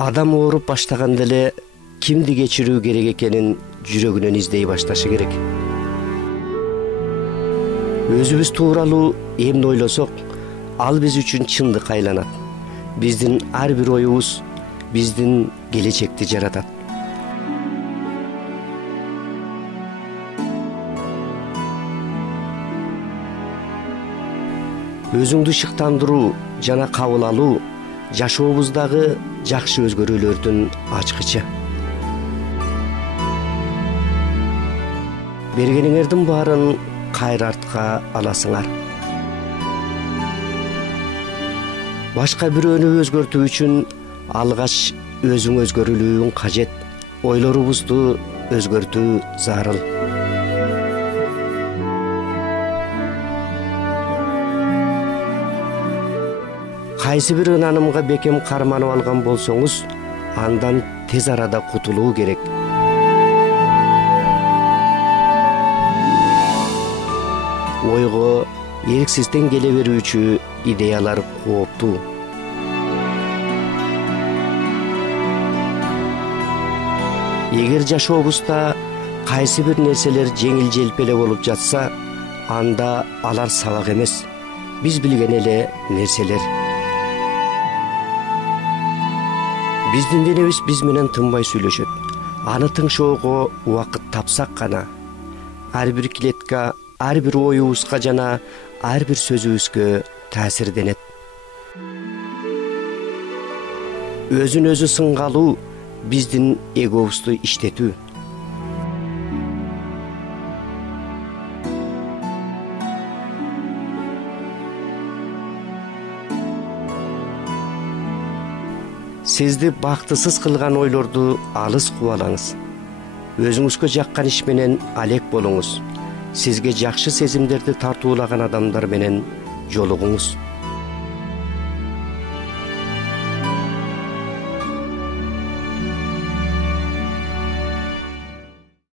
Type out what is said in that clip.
Адам ооруп баштаганда эле кимди кечирүү керек экенин жүрөгүнөн издей башташы керек. Өзүбүз тууралуу эмне ойлосок, ал биз үчүн чындыкка айланат. Биздин ар бир оюбуз биздин келечекти жаратат. Өзүңдү шыктандыруу жана кабыл алуу жашообуздагы жакшы өзгөрүүлөрдүн ачкычы. Бергениңердин баарын кайра артка аласыңар. Башка бирөөнү өзгөртүү үчүн алгач өзүң өзгөрүлүүң кажет. Ойлорубузду өзгөртүү зарыл. Кайсы бир ынанымга бекем карманып алган болсоңуз, андан тез арада кутулуу керек. Ойго эрксизден келе берүүчү идеялар кооптуу. Эгер жашообузда кайсы бир нерселер жеңил желп эле болуп жатса, анда алар сабак эмес, биз билген эле нерселер. Биздин денебиз биз менен тынбай сүйлөшөт. Аны тыңшоого убакыт тапсак гана, ар бир клетка, ар бир оюбузга жана ар бир сөзүбүзгө таасирденет. Өзүн өзү сынгалуу биздин эгобузду иштетүү. Сизди бактысыз кылган ойлорду алыс кубалаңыз. Өзүңүзгө жаккан иш менен алек болуңуз. Сизге жакшы сезимдерди тартуулаган адамдар менен жолугуңуз.